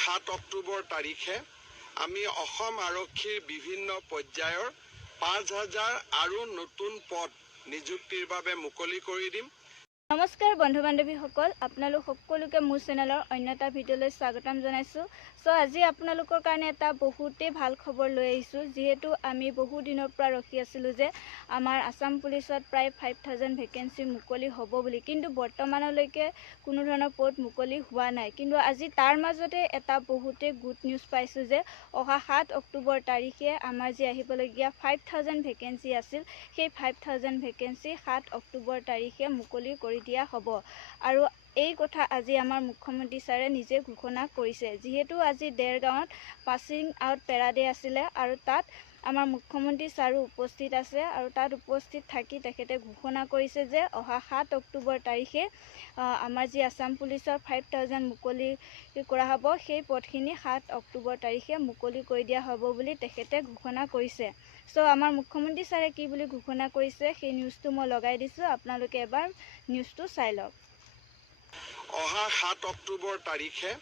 7 অক্টোবৰ তাৰিখে আমি অসম আৰক্ষীৰ বিভিন্ন পৰ্যায়ৰ 5,000 আৰু নতুন পদ নিযুক্তিৰ বাবে মুকলি কৰি দিম। নমস্কাৰ বন্ধু বান্ধৱীসকল, আপোনালোক সকলোকে মোৰ চেনেলৰ অন্য এটা ভিডিঅ'লৈ স্বাগতম জনাইছোঁ। আজি আপোনালোকৰ কাৰণে এটা বহুতেই ভাল খবৰ লৈ আহিছোঁ। যিহেতু আমি বহু দিনৰ পৰা ৰখি আছিলোঁ যে আমাৰ আসাম পুলিচত প্ৰায় 5,000 ভেকেঞ্চি মুকলি হ'ব বুলি, কিন্তু বৰ্তমানলৈকে কোনো ধৰণৰ পদ মুকলি হোৱা নাই। কিন্তু আজি তাৰ মাজতে এটা বহুতেই গুড নিউজ পাইছোঁ যে অহা 7 অক্টোবৰ তাৰিখে আমাৰ যি আহিবলগীয়া 5,000 ভেকেঞ্চি আছিল, সেই 5,000 ভেকেঞ্চি 7 অক্টোবৰ তাৰিখে মুকলি কৰি দিয়া হ'ব। আৰু এই কথা আজি আমাৰ মুখ্যমন্ত্ৰী ছাৰে নিজে ঘোষণা কৰিছে। যিহেতু আজি দেৰগাঁৱত পাছিং আউট পেৰাডে আছিলে আৰু তাত আমাৰ মুখ্যমন্ত্ৰী ছাৰো উপস্থিত আছে আৰু তাত উপস্থিত থাকি তেখেতে ঘোষণা কৰিছে যে অহা 7 অক্টোবৰ তাৰিখে আমাৰ যি আসাম পুলিচৰ 5,000 মুকলি কৰা হ'ব, সেই পদখিনি 7 অক্টোবৰ তাৰিখে মুকলি কৰি দিয়া হ'ব বুলি তেখেতে ঘোষণা কৰিছে। আমাৰ মুখ্যমন্ত্ৰী ছাৰে কি বুলি ঘোষণা কৰিছে সেই নিউজটো মই লগাই দিছোঁ, আপোনালোকে এবাৰ নিউজটো চাই লওক। অহা 7 অক্টোবৰ তাৰিখে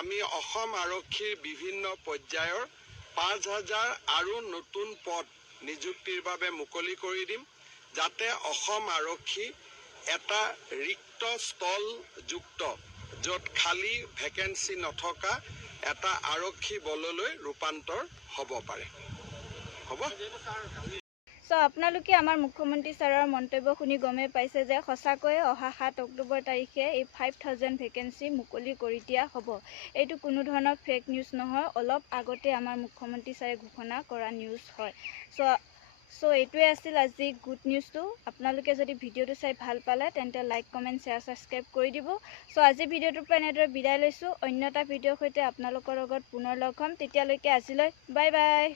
আমি অসম আৰক্ষীৰ বিভিন্ন পৰ্যায়ৰ 5,000 আৰু নতুন পদ নিযুক্তিৰ বাবে মুকলি কৰি দিম, যাতে অসম আৰক্ষী এটা ৰিক্ত স্থলযুক্ত য'ত খালী ভেকেঞ্চি নথকা এটা আৰক্ষী বললৈ ৰূপান্তৰ হ'ব পাৰে। হ'ব। আপোনালোকে আমাৰ মুখ্যমন্ত্ৰী ছাৰৰ মন্তব্য শুনি গমেই পাইছে যে সঁচাকৈয়ে অহা 7 অক্টোবৰ তাৰিখে এই 5,000 ভেকেঞ্চি মুকলি কৰি দিয়া হ'ব। এইটো কোনো ধৰণৰ ফেক নিউজ নহয়, অলপ আগতে আমাৰ মুখ্যমন্ত্ৰী ছাৰে ঘোষণা কৰা নিউজ হয়। এইটোৱে আছিল আজি গুড নিউজটো। আপোনালোকে যদি ভিডিঅ'টো চাই ভাল পালে তেন্তে লাইক, কমেণ্ট, শ্বেয়াৰ, ছাবস্ক্ৰাইব কৰি দিব। আজি ভিডিঅ'টোৰ পৰা এনেদৰে বিদায় লৈছোঁ। অন্য এটা ভিডিঅ'ৰ সৈতে আপোনালোকৰ লগত পুনৰ লগ হ'ম। তেতিয়ালৈকে আজিলৈ বাই বাই।